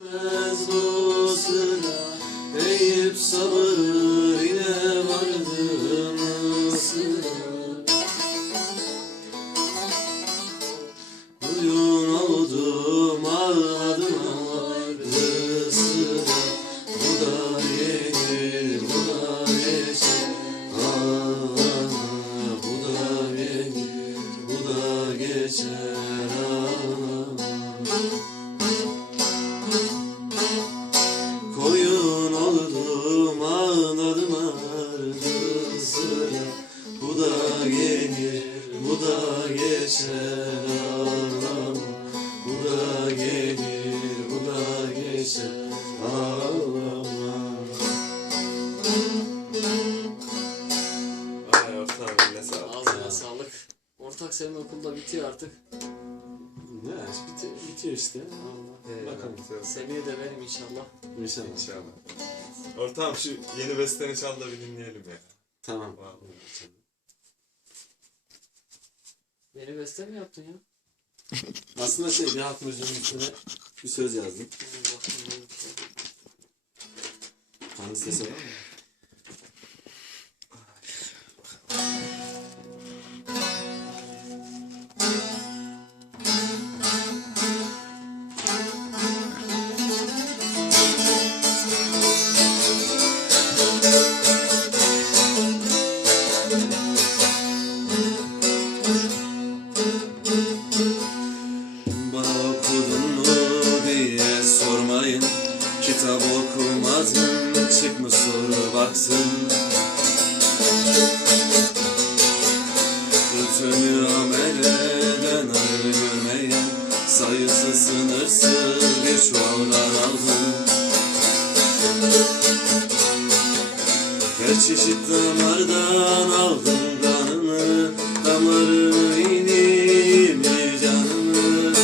Ez o sıra Eyüp sabır geçer ağlama Bu da gelir bu da geçer ağlama Vay ortam eline sağlık. Ağzına sağlık. Ortak senin okulda bitiyor artık. Ne bitiyor, bitiyor işte Allah. Bakalım. Seneye de benim inşallah. İnşallah. İnşallah. Ortam şu yeni besteni çal da bir dinleyelim ya. Tamam. Vallahi. Beni beste mi yaptın ya? Aslında şey bir halk müziğinin üstüne bir söz yazdım. Güzel. Tanrı sesi var mı? Her çeşit damardan aldım kanını Damarı inimi canımı.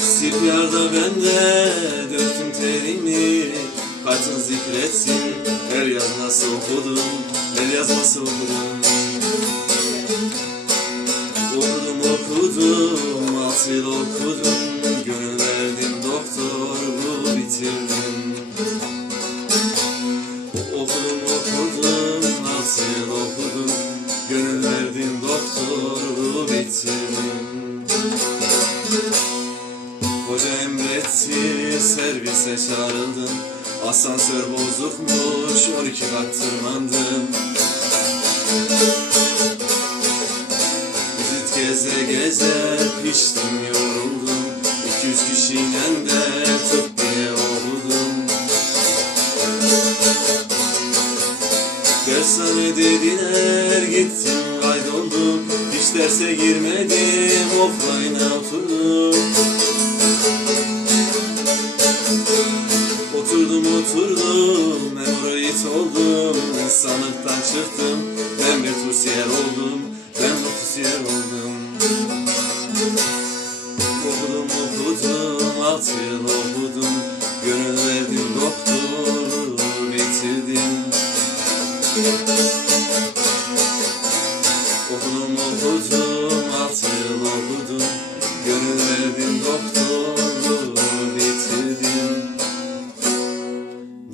Sipyarda ben de döktüm terimi Kaçın zikretsin her yaz nasıl okudum Her yaz nasıl okudum Okudum Hoca emretti servise çağrıldım. Asansör bozukmuş 12 kat tırmandım. Vizit geze geze piştim yoruldum. 200 kişiyle de tıp diye okudum Dershane dediler gittim Hiç derse girmedim offline'a oturdum Oturdum oturdum hemoroid oldum. Sanıktan çıktım ben bir tusiyer oldum Ben bir tusiyer oldum. Okudum okudum altı yıl okudum. Gönül verdim doktoru bitirdim. Okudum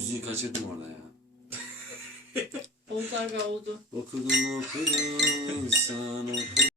Müziği kaçırdım orada ya. Oldu aga oldu. Okudun okudun sen.